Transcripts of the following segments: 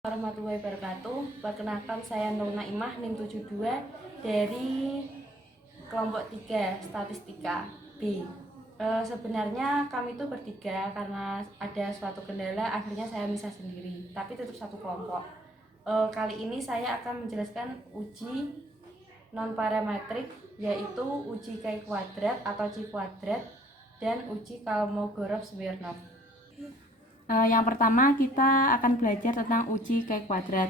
Warahmatullahi wabarakatuh. Perkenalkan, saya Nur Naimah, NIM 72 dari kelompok 3 statistika B. Sebenarnya kami itu bertiga karena ada suatu kendala, akhirnya saya misah sendiri, tapi tetap satu kelompok. Kali ini saya akan menjelaskan uji non parametrik, yaitu uji chi kuadrat atau chi kuadrat dan uji Kolmogorov-Smirnov. Yang pertama kita akan belajar tentang uji chi kuadrat.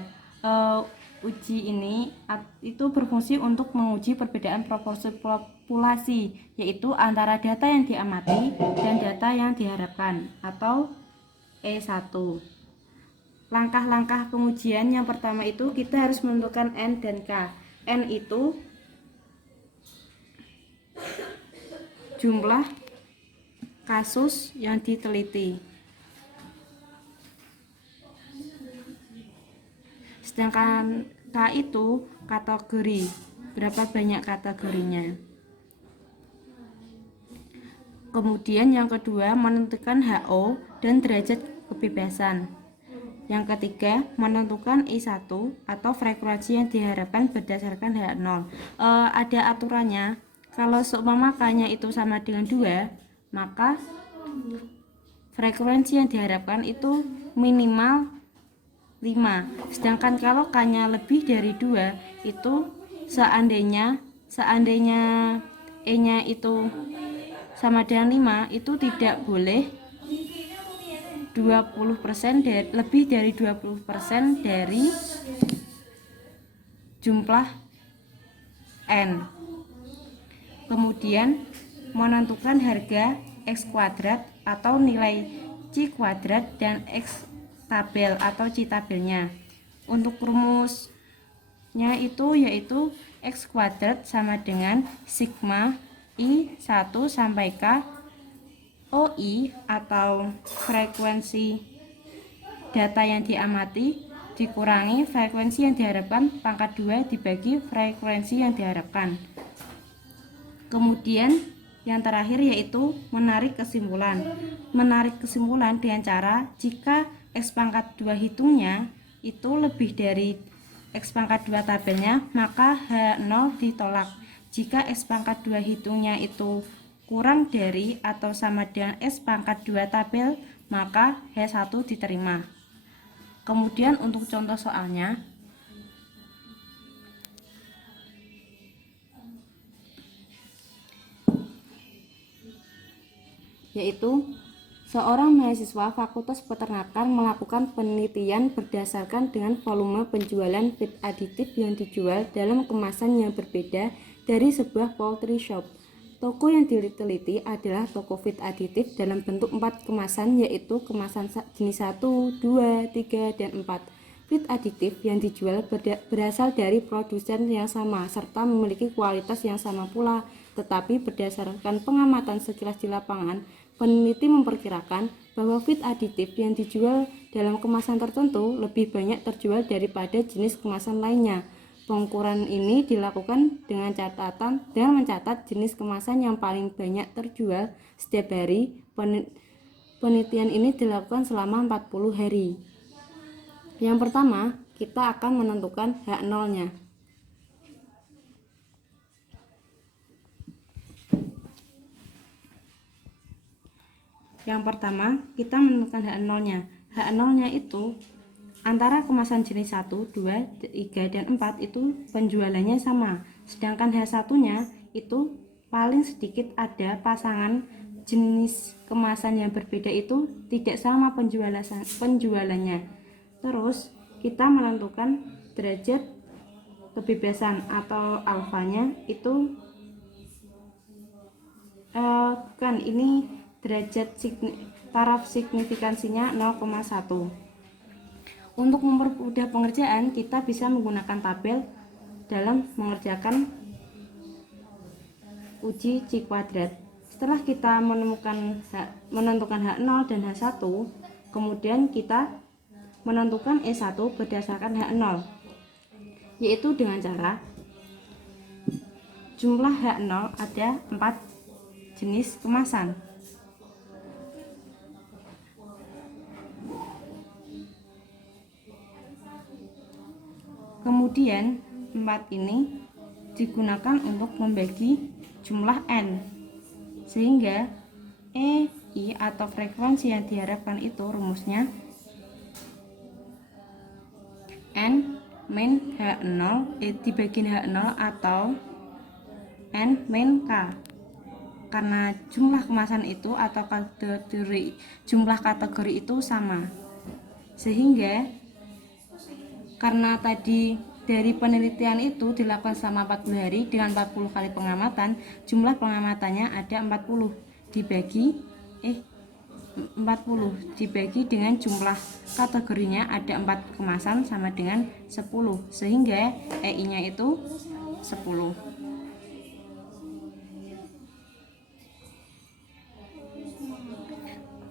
Uji ini itu berfungsi untuk menguji perbedaan proporsi populasi, yaitu antara data yang diamati dan data yang diharapkan atau E1. Langkah-langkah pengujian yang pertama itu kita harus menentukan N dan K. N itu jumlah kasus yang diteliti, sedangkan K itu kategori, berapa banyak kategorinya. Kemudian yang kedua menentukan HO dan derajat kebebasan. Yang ketiga menentukan I1 atau frekuensi yang diharapkan berdasarkan H0. Ada aturannya, kalau seumpama K-nya itu sama dengan 2, maka frekuensi yang diharapkan itu minimal 5. Sedangkan kalau K-nya lebih dari 2, itu seandainya E-nya itu sama dengan 5, itu tidak boleh 20% lebih dari 20% dari jumlah N. Kemudian menentukan harga X kuadrat atau nilai chi kuadrat dan X tabel atau chi tabelnya. Untuk rumusnya itu yaitu X kuadrat sama dengan sigma I1 sampai K OI atau frekuensi data yang diamati dikurangi frekuensi yang diharapkan pangkat 2 dibagi frekuensi yang diharapkan. Kemudian yang terakhir yaitu menarik kesimpulan. Menarik kesimpulan dengan cara jika X pangkat 2 hitungnya itu lebih dari X pangkat 2 tabelnya, maka H0 ditolak. Jika X pangkat 2 hitungnya itu kurang dari atau sama dengan X pangkat 2 tabel, maka H1 diterima. Kemudian untuk contoh soalnya, yaitu seorang mahasiswa Fakultas Peternakan melakukan penelitian berdasarkan dengan volume penjualan feed aditif yang dijual dalam kemasan yang berbeda dari sebuah poultry shop. Toko yang diteliti adalah toko feed aditif dalam bentuk 4 kemasan, yaitu kemasan jenis 1, 2, 3, dan 4. Feed aditif yang dijual berasal dari produsen yang sama serta memiliki kualitas yang sama pula, tetapi berdasarkan pengamatan sekilas di lapangan, peneliti memperkirakan bahwa feed aditif yang dijual dalam kemasan tertentu lebih banyak terjual daripada jenis kemasan lainnya. Pengukuran ini dilakukan dengan mencatat jenis kemasan yang paling banyak terjual setiap hari. Penelitian ini dilakukan selama 40 hari. Yang pertama, kita akan menentukan H0-nya. Yang pertama, kita menentukan H0-nya. H0-nya itu antara kemasan jenis 1, 2, 3, dan 4 itu penjualannya sama. Sedangkan H1-nya itu paling sedikit ada pasangan jenis kemasan yang berbeda itu tidak sama penjualannya. Terus kita menentukan derajat kebebasan atau alfanya itu ini derajat taraf signifikansinya 0,1. Untuk mempermudah pengerjaan, kita bisa menggunakan tabel dalam mengerjakan uji chi kuadrat. Setelah kita menentukan H0 dan H1, kemudian kita menentukan E1 berdasarkan H0, yaitu dengan cara jumlah H0 ada 4 jenis kemasan. Kemudian 4 ini digunakan untuk membagi jumlah n, sehingga E, I atau frekuensi yang diharapkan itu rumusnya n min H0 dibagi H0 atau n min K, karena jumlah kemasan itu atau jumlah kategori itu sama, sehingga karena tadi dari penelitian itu dilakukan selama 40 hari dengan 40 kali pengamatan, jumlah pengamatannya ada 40 dibagi dengan jumlah kategorinya ada 4 kemasan sama dengan 10, sehingga EI nya itu 10.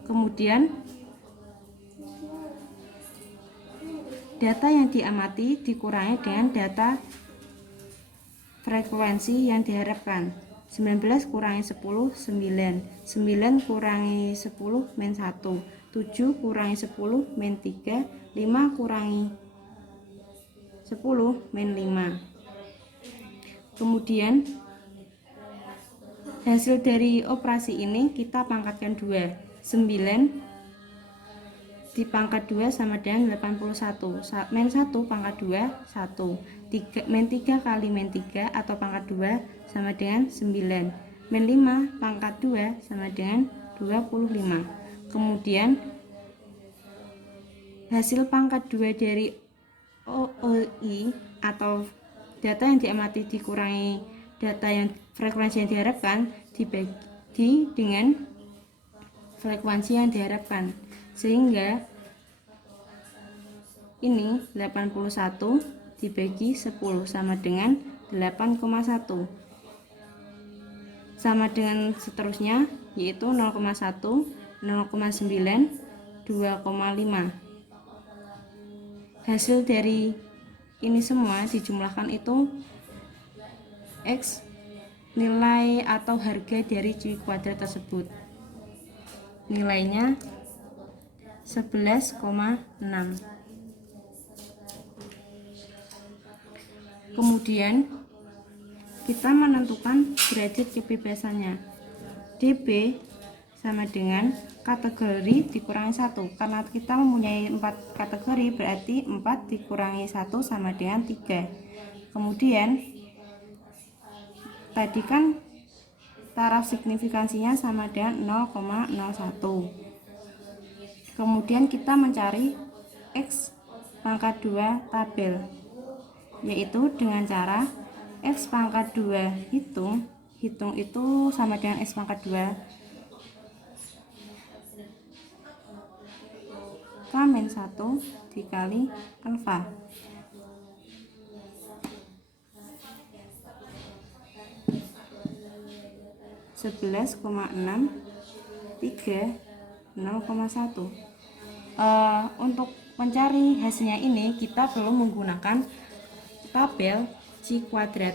Kemudian data yang diamati dikurangi dengan data frekuensi yang diharapkan. 19 kurangi 10, 9. 9 kurangi 10 min 1. 7 kurangi 10 min 3. 5 kurangi 10 min 5. Kemudian hasil dari operasi ini kita pangkatkan 2. 9 dipangkat 2 sama dengan 81. Min 1 pangkat 2 1. Min 3 kali min 3 atau pangkat 2 sama dengan 9. Min 5 pangkat 2 sama dengan 25. Kemudian hasil pangkat 2 dari OI atau data yang diamati dikurangi data yang frekuensi yang diharapkan dibagi dengan frekuensi yang diharapkan, sehingga ini 81 dibagi 10 sama dengan 8,1, sama dengan seterusnya, yaitu 0,1, 0,9, 2,5. Hasil dari ini semua dijumlahkan itu X, nilai atau harga dari cuy kuadrat tersebut. Nilainya 11,6. Kemudian kita menentukan derajat kebebasannya. DB sama dengan kategori dikurangi 1. Karena kita mempunyai 4 kategori, berarti 4 dikurangi 1 sama dengan 3. Kemudian tadi kan taraf signifikansinya sama dengan 0,01. Kemudian kita mencari X pangkat 2 tabel, yaitu dengan cara X pangkat 2 hitung itu sama dengan X pangkat 2 K-1 dikali alfa. Sebelas koma enam 3 0,1. Untuk mencari hasilnya ini kita perlu menggunakan tabel C kuadrat.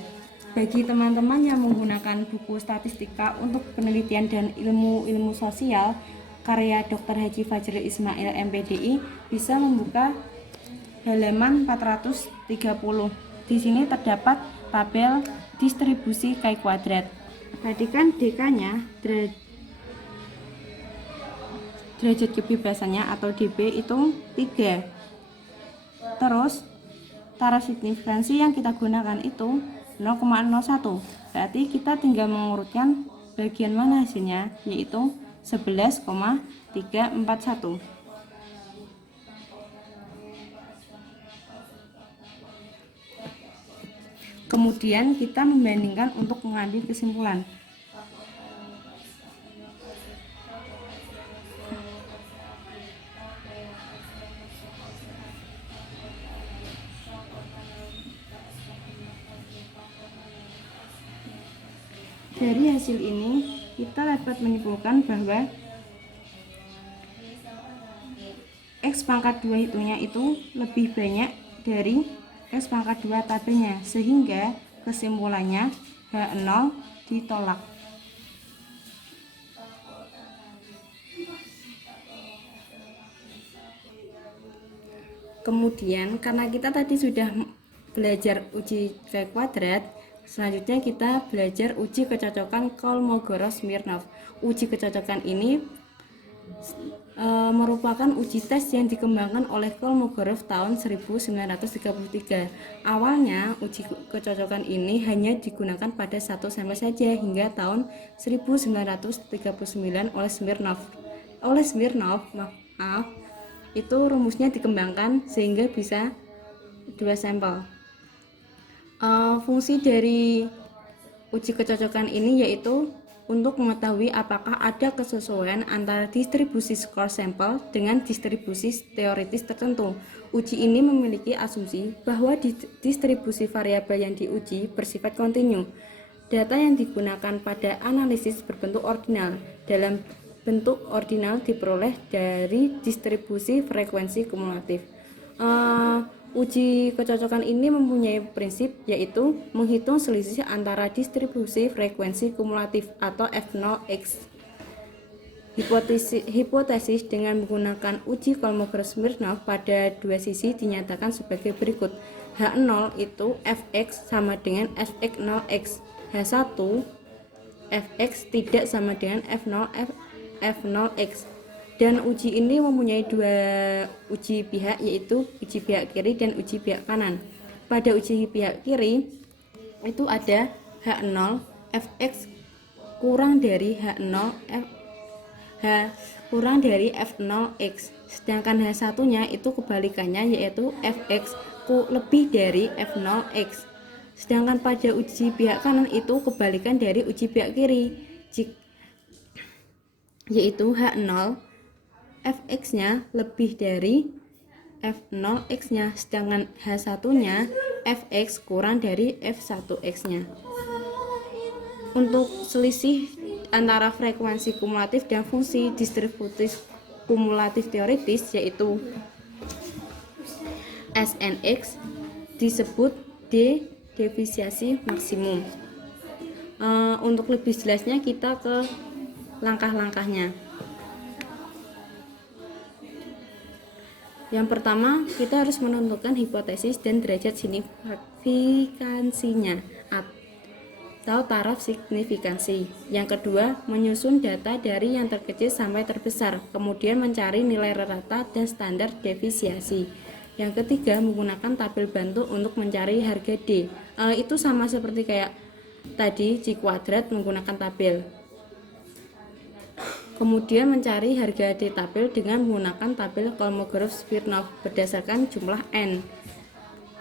Bagi teman-teman yang menggunakan buku statistika untuk penelitian dan ilmu sosial karya Dr. Haji Fajrul Ismail MPDI, bisa membuka halaman 430. Di sini terdapat tabel distribusi chi kuadrat. Tadi kan DK-nya derajat kebebasannya atau DB itu 3. Terus taraf signifikansi yang kita gunakan itu 0,01. Berarti kita tinggal mengurutkan bagian mana hasilnya, yaitu 11,341. Kemudian kita membandingkan untuk mengambil kesimpulan. Dari hasil ini kita dapat menyimpulkan bahwa X pangkat 2 hitungnya itu lebih banyak dari X pangkat 2 tabelnya, sehingga kesimpulannya H0 ditolak. Kemudian karena kita tadi sudah belajar uji K kuadrat, selanjutnya kita belajar uji kecocokan Kolmogorov-Smirnov. Uji kecocokan ini merupakan uji tes yang dikembangkan oleh Kolmogorov tahun 1933. Awalnya uji kecocokan ini hanya digunakan pada satu sampel saja hingga tahun 1939 oleh Smirnov. Itu rumusnya dikembangkan sehingga bisa 2 sampel. Fungsi dari uji kecocokan ini yaitu untuk mengetahui apakah ada kesesuaian antara distribusi skor sampel dengan distribusi teoritis tertentu. Uji ini memiliki asumsi bahwa distribusi variabel yang diuji bersifat kontinu. Data yang digunakan pada analisis berbentuk ordinal. Dalam bentuk ordinal diperoleh dari distribusi frekuensi kumulatif. Uji kecocokan ini mempunyai prinsip yaitu menghitung selisih antara distribusi frekuensi kumulatif atau F0x. Hipotesis dengan menggunakan uji Kolmogorov-Smirnov pada dua sisi dinyatakan sebagai berikut. H0 itu Fx sama dengan Fx0x. H1 Fx tidak sama dengan F0x. Dan uji ini mempunyai dua uji pihak, yaitu uji pihak kiri dan uji pihak kanan. Pada uji pihak kiri itu ada H0 Fx kurang dari kurang dari F0x. Sedangkan H1 nya itu kebalikannya, yaitu Fx lebih dari F0x. Sedangkan pada uji pihak kanan itu kebalikan dari uji pihak kiri, yaitu H0 Fx-nya lebih dari F0x-nya, sedangkan H1-nya Fx kurang dari F1x-nya. Untuk selisih antara frekuensi kumulatif dan fungsi distributif kumulatif teoritis yaitu Snx disebut defisiensi maksimum. Untuk lebih jelasnya kita ke langkah-langkahnya. Yang pertama, kita harus menentukan hipotesis dan derajat signifikansinya atau taraf signifikansi. Yang kedua, menyusun data dari yang terkecil sampai terbesar, kemudian mencari nilai rata dan standar defisiensi. Yang ketiga, menggunakan tabel bantu untuk mencari harga D. Itu sama seperti kayak tadi C kuadrat menggunakan tabel. Kemudian mencari harga D tabel dengan menggunakan tabel Kolmogorov-Smirnov berdasarkan jumlah N.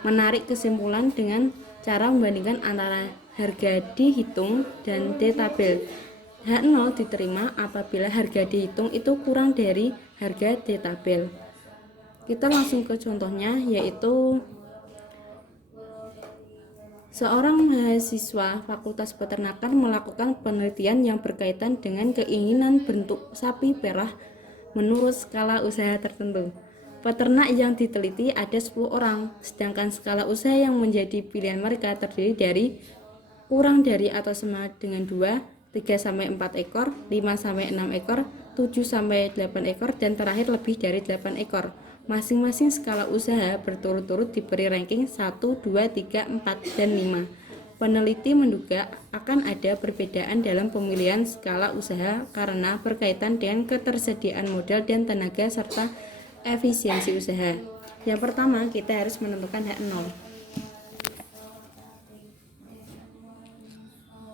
Menarik kesimpulan dengan cara membandingkan antara harga dihitung dan D tabel. H0 diterima apabila harga dihitung itu kurang dari harga D tabel. Kita langsung ke contohnya, yaitu seorang mahasiswa Fakultas Peternakan melakukan penelitian yang berkaitan dengan keinginan bentuk sapi perah menurut skala usaha tertentu. Peternak yang diteliti ada 10 orang, sedangkan skala usaha yang menjadi pilihan mereka terdiri dari kurang dari atau sama dengan 2, 3-4 ekor, 5-6 ekor, 7-8 ekor, dan terakhir lebih dari 8 ekor. Masing-masing skala usaha berturut-turut diberi ranking 1, 2, 3, 4, dan 5. Peneliti menduga akan ada perbedaan dalam pemilihan skala usaha karena berkaitan dengan ketersediaan modal dan tenaga serta efisiensi usaha. Yang pertama, kita harus menentukan H0.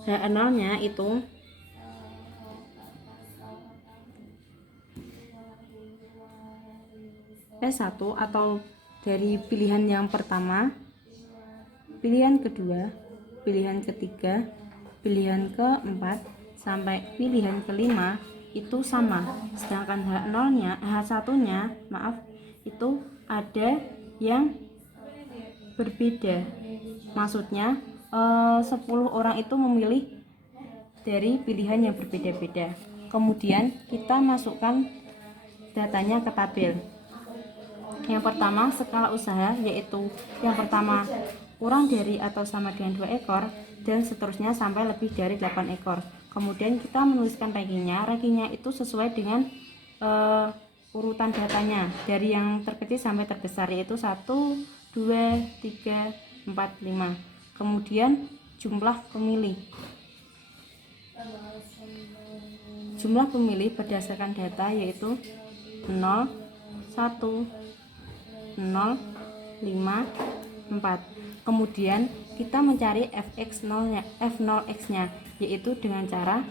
H0-nya itu S1 atau dari pilihan yang pertama, pilihan kedua, pilihan ketiga, pilihan keempat, sampai pilihan kelima itu sama. Sedangkan H1-nya itu ada yang berbeda. Maksudnya 10 orang itu memilih dari pilihan yang berbeda-beda. Kemudian kita masukkan datanya ke tabel. Yang pertama, skala usaha, yaitu yang pertama kurang dari atau sama dengan 2 ekor dan seterusnya sampai lebih dari 8 ekor. Kemudian kita menuliskan rankingnya itu sesuai dengan urutan datanya dari yang terkecil sampai terbesar, yaitu 1, 2, 3, 45. Kemudian jumlah pemilih. Jumlah pemilih berdasarkan data yaitu 0, 1, 0, 5, 4. Kemudian kita mencari f0-nya, f0x-nya yaitu dengan cara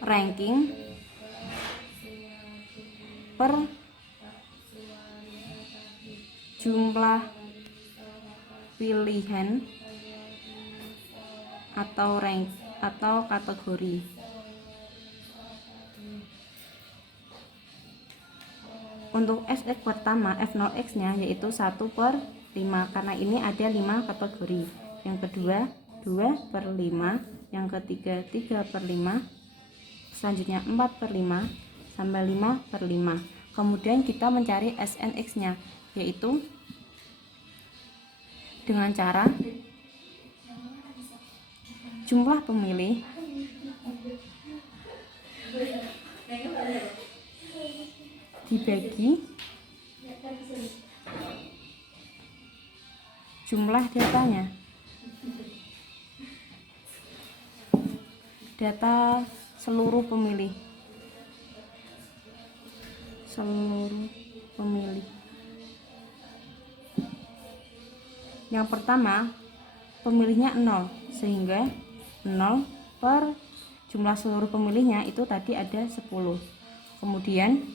ranking per jumlah pilihan atau rank atau kategori. Untuk f(x) pertama, f0x-nya yaitu 1/5 karena ini ada 5 kategori. Yang kedua 2/5, yang ketiga 3/5, selanjutnya 4/5 sampai 5/5. Kemudian kita mencari snx-nya yaitu dengan cara jumlah pemilih dibagi jumlah datanya. Data seluruh pemilih. Yang pertama, pemilihnya 0, sehingga 0 per jumlah seluruh pemilihnya itu tadi ada 10. Kemudian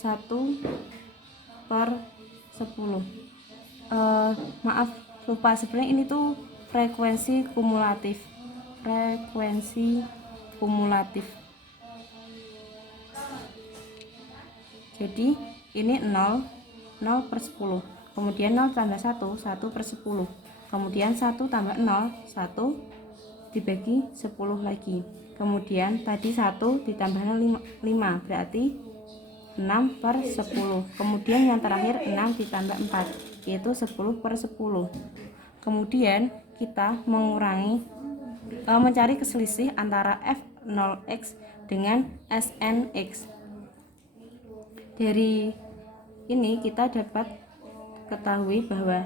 1/10. Maaf, lupa, sebenarnya ini tuh frekuensi kumulatif. Jadi ini 0/10. Kemudian 0 tambah 1, 1/10. Kemudian 1 tambah 0, 1 dibagi 10 lagi. Kemudian tadi 1 ditambah 5 berarti 6/10. Kemudian yang terakhir 6 ditambah 4 yaitu 10/10. Kemudian kita mencari keselisih antara f0x dengan snx. Dari ini kita dapat ketahui bahwa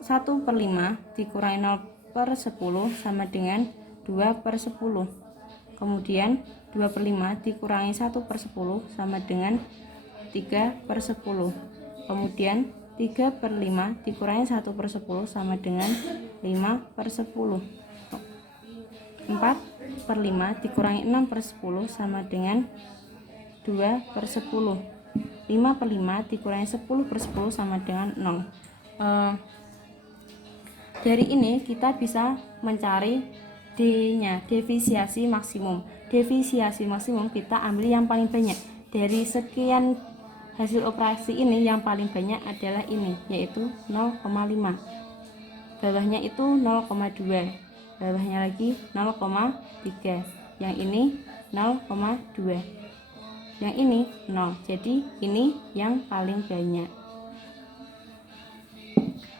1/5 dikurangi 0/10 sama dengan 2/10. Kemudian 2/5 dikurangi 1/10 sama dengan 3/10. Kemudian 3/5 dikurangi 1/10 sama dengan 5/10. 4/5 dikurangi 6/10 sama dengan 2/10. 5/5 dikurangi 10/10 sama dengan 0. Dari ini kita bisa mencari D-nya, defisiasi maksimum. Defisiasi maksimum kita ambil yang paling banyak. Dari sekian hasil operasi ini yang paling banyak adalah ini, yaitu 0,5. Bawahnya itu 0,2. Bawahnya lagi 0,3. Yang ini 0,2. Yang ini 0. Jadi ini yang paling banyak.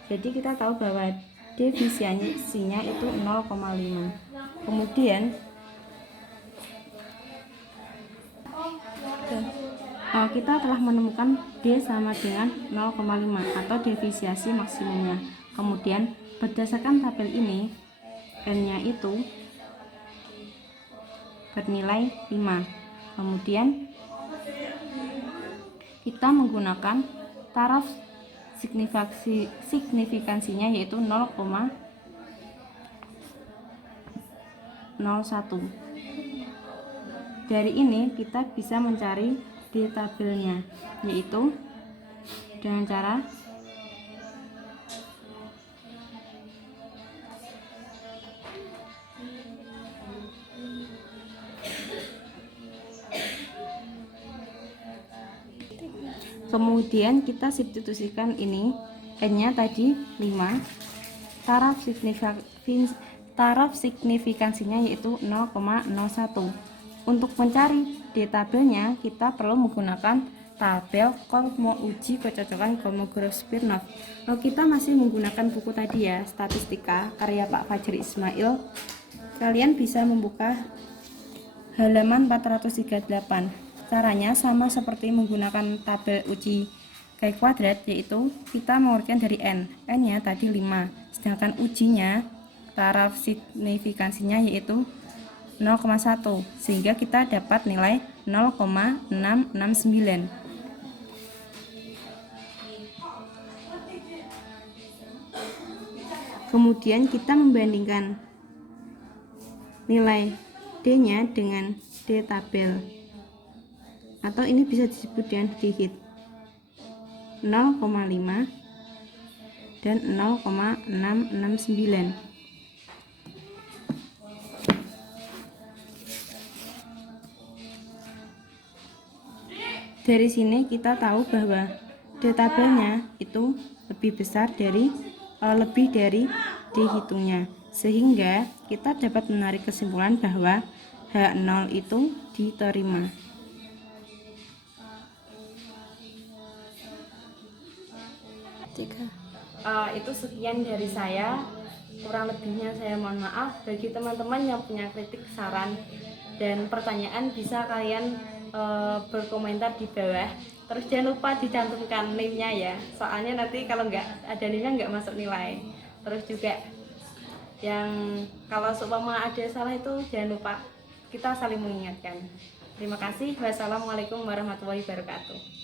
Jadi kita tahu bahwa defisiensinya itu 0,5. Kemudian kita telah menemukan D sama dengan 0,5 atau defisiasi maksimumnya. Kemudian berdasarkan tabel ini N-nya itu bernilai 5. Kemudian kita menggunakan taraf signifikansinya yaitu 0,01. Dari ini kita bisa mencari di tabelnya, yaitu dengan cara kemudian kita substitusikan ini, N-nya tadi 5, taraf signifikansinya yaitu 0,01. Untuk mencari di tabelnya kita perlu menggunakan tabel uji kecocokan Kolmogorov-Smirnov. Kalau kita masih menggunakan buku tadi ya, statistika karya Pak Fajri Ismail, kalian bisa membuka halaman 438. Caranya sama seperti menggunakan tabel uji Chi kuadrat, yaitu kita mengeluarkan dari n. N-nya tadi 5, sedangkan ujinya taraf signifikansinya yaitu 0,1, sehingga kita dapat nilai 0,669. Kemudian kita membandingkan nilai D-nya dengan D tabel, atau ini bisa disebut dengan digit 0,5 dan 0,669. Dari sini kita tahu bahwa D tabelnya itu lebih dari D hitungnya, sehingga kita dapat menarik kesimpulan bahwa H0 itu diterima. Itu sekian dari saya, kurang lebihnya saya mohon maaf. Bagi teman-teman yang punya kritik, saran, dan pertanyaan bisa kalian berkomentar di bawah. Terus jangan lupa dicantumkan NIM-nya ya, soalnya nanti kalau nggak ada NIM-nya nggak masuk nilai. Terus juga yang kalau seumpama ada salah itu jangan lupa kita saling mengingatkan. Terima kasih. Wassalamualaikum warahmatullahi wabarakatuh.